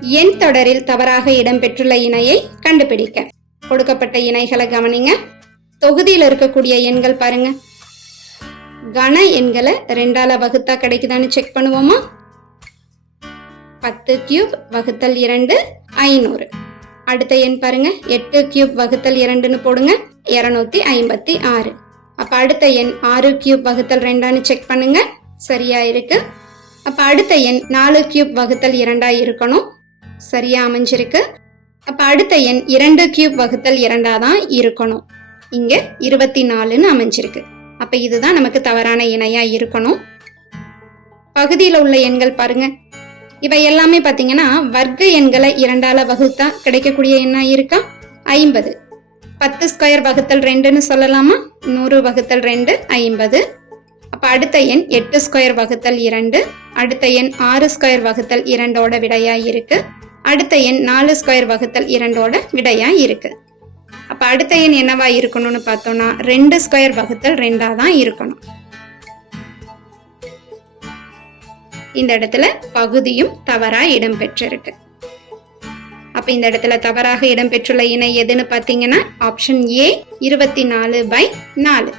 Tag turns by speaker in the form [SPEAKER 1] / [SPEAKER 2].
[SPEAKER 1] எண் தொடரில் தவறாக இடம்பெற்றுள்ள இணையை கண்டுபிடிக்க. கொடுக்கப்பட்ட இணைகளை கவனிங்க. தொகுதியில் இருக்கக்கூடிய எண்கள் பாருங்க. கன எண்களை ரெண்டால வகுத்தா கிடைக்குதான்னு செக் பண்ணுவோமா? பத்து கியூப் வகுத்தல் இரண்டு ஐநூறு. அடுத்த எண் பாருங்க. எட்டு கியூப் வகுத்தல் இரண்டுன்னு போடுங்க. இருநூத்தி ஐம்பத்தி ஆறு. அப்ப அடுத்த எண் ஆறு கியூப் வகுத்தல் ரெண்டான்னு செக் பண்ணுங்க. சரியா இருக்கு. அப்ப அடுத்த எண் நாலு கியூப் வகுத்தல் இரண்டா இருக்கணும். சரியா அமைஞ்சிருக்கு. அப்ப அடுத்த எண் இரண்டு கியூப் வகுத்தல் இரண்டா தான் இருக்கணும். இங்க இருபத்தி நாலுன்னு அமைஞ்சிருக்கு. அப்ப இதுதான் நமக்கு தவறான இணையா இருக்கணும். பகுதியில் உள்ள எண்கள் பாருங்க. இவை எல்லாமே பார்த்தீங்கன்னா வர்க்க எண்களை இரண்டால வகுத்தா கிடைக்கக்கூடிய எண்ணா இருக்கா? ஐம்பது. பத்து ஸ்கொயர் வகுத்தல் ரெண்டுன்னு சொல்லலாமா? நூறு வகுத்தல் ரெண்டு ஐம்பது. அப்ப அடுத்த எண் எட்டு ஸ்கொயர் வகுத்தல் இரண்டு அடுத்த எண் ஆறு ஸ்கொயர் வகுத்தல் இரண்டோட விடையா இருக்கு. அடுத்த எண் நாலு ஸ்கொயர் வகுத்தல் இரண்டோட விடையா இருக்கு. அப்ப அடுத்த எண் என்னவா இருக்கணும்னு பார்த்தோம்னா ரெண்டு ஸ்கொயர் வகுத்தல் ரெண்டா தான் இருக்கணும். இந்த இடத்துல பகுதியும் தவறா இடம்பெற்றிருக்கு. அப்ப இந்த இடத்துல தவறாக இடம்பெற்றுள்ள இணை எதுன்னு பார்த்தீங்கன்னா ஆப்ஷன் ஏ இருபத்தி நாலு பை நாலு.